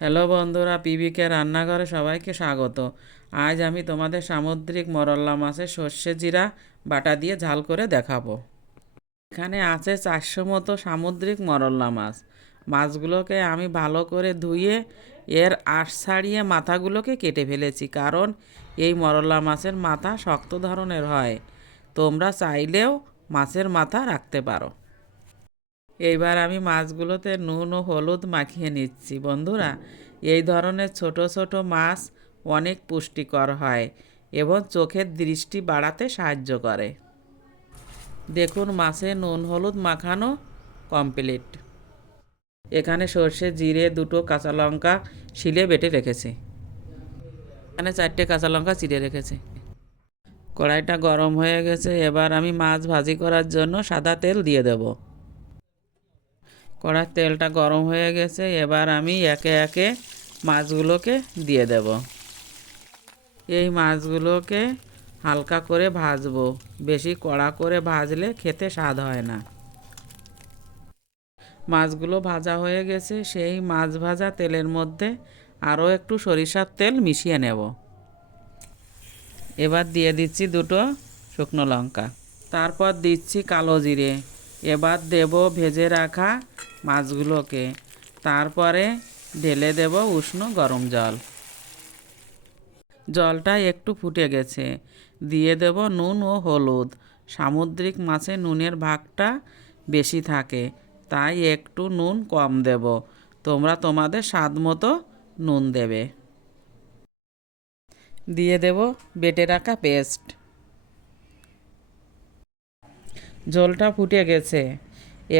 Hello বন্ধুরা, পিবিকে রান্নাঘরে সবাইকে স্বাগত। আজ আমি তোমাদের সামুদ্রিক মরল্লা মাছের সর্ষে জিরা বাটা দিয়ে ঝাল করে দেখাবো। এখানে আছে 400 মতো সামুদ্রিক মরল্লা মাছ। মাছগুলোকে আমি ভালো করে ধুয়ে এর আঁশ ছাড়িয়ে মাথাগুলোকে কেটে ফেলেছি, কারণ এই মরল্লা মাছের মাথা শক্ত ধরনের হয়। তোমরা চাইলেও মাছের মাথা রাখতে পারো। এইবার আমি মাছগুলোতে নুন ও হলুদ মাখিয়ে নিচ্ছি। বন্ধুরা, এই ধরনের ছোট ছোট মাছ অনেক পুষ্টিকর হয় এবং চোখের দৃষ্টি বাড়াতে সাহায্য করে। দেখুন, মাছে নুন হলুদ মাখানো কমপ্লিট। এখানে সর্ষে জিরে, দুটো কাঁচা লঙ্কা শিলে বেটে রেখেছি। এখানে 4টে কাঁচা লঙ্কা চিড়ে রেখেছি। কড়াইটা গরম হয়ে গেছে। এবার আমি মাছ ভাজি করার জন্য সাদা তেল দিয়ে দেব। কড়ার তেলটা গরম হয়ে গেছে। এবার আমি একে একে মাছগুলোকে দিয়ে দেব। এই মাছগুলোকে হালকা করে ভাজবো, বেশি কড়া করে ভাজলে খেতে স্বাদ হয় না। মাছগুলো ভাজা হয়ে গেছে। সেই মাছ ভাজা তেলের মধ্যে আরও একটু সরিষার তেল মিশিয়ে নেব। এবার দিয়ে দিচ্ছি দুটো শুকনো লঙ্কা, তারপর দিচ্ছি কালো জিরে। এবার দেব ভেজে রাখা মাছগুলোকে, তারপরে ঢেলে দেব উষ্ণ গরম জল। জলটা একটু ফুটে গেছে। দিয়ে দেব নুন ও হলুদ। সামুদ্রিক মাছে নুনের ভাগটা বেশি থাকে, তাই একটু নুন কম দেব। তোমরা তোমাদের স্বাদ মতো নুন দেবে। দিয়ে দেব বেটে রাখা পেস্ট। ঝোলটা ফুটে গেছে।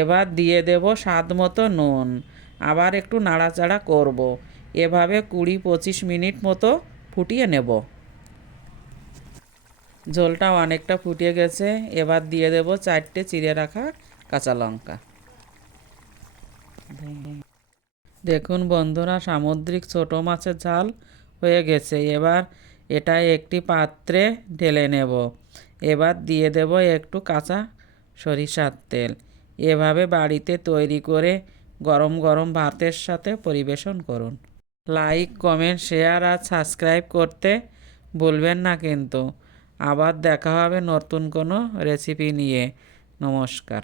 এবার দিয়ে দেব স্বাদ মতো নুন। আবার একটু নাড়াচাড়া করব। এভাবে 20-25 মিনিট মতো ফুটিয়ে নেব। ঝোলটা অনেকটা ফুটিয়ে গেছে। এবার দিয়ে দেব 4টে চিড়ে রাখা কাঁচা লঙ্কা। দেখুন বন্ধুরা, সামুদ্রিক ছোট মাছের ঝাল হয়ে গেছে। এবার এটা একটি পাত্রে ঢেলে নেব। এবার দিয়ে দেব একটু কাঁচা সরিষার তেল। এভাবে বাড়িতে তৈরি করে গরম গরম ভাতের সাথে পরিবেশন করুন। লাইক, কমেন্ট, শেয়ার আর সাবস্ক্রাইব করতে ভুলবেন না কিন্তু। আবার দেখা হবে নতুন কোনো রেসিপি নিয়ে। নমস্কার।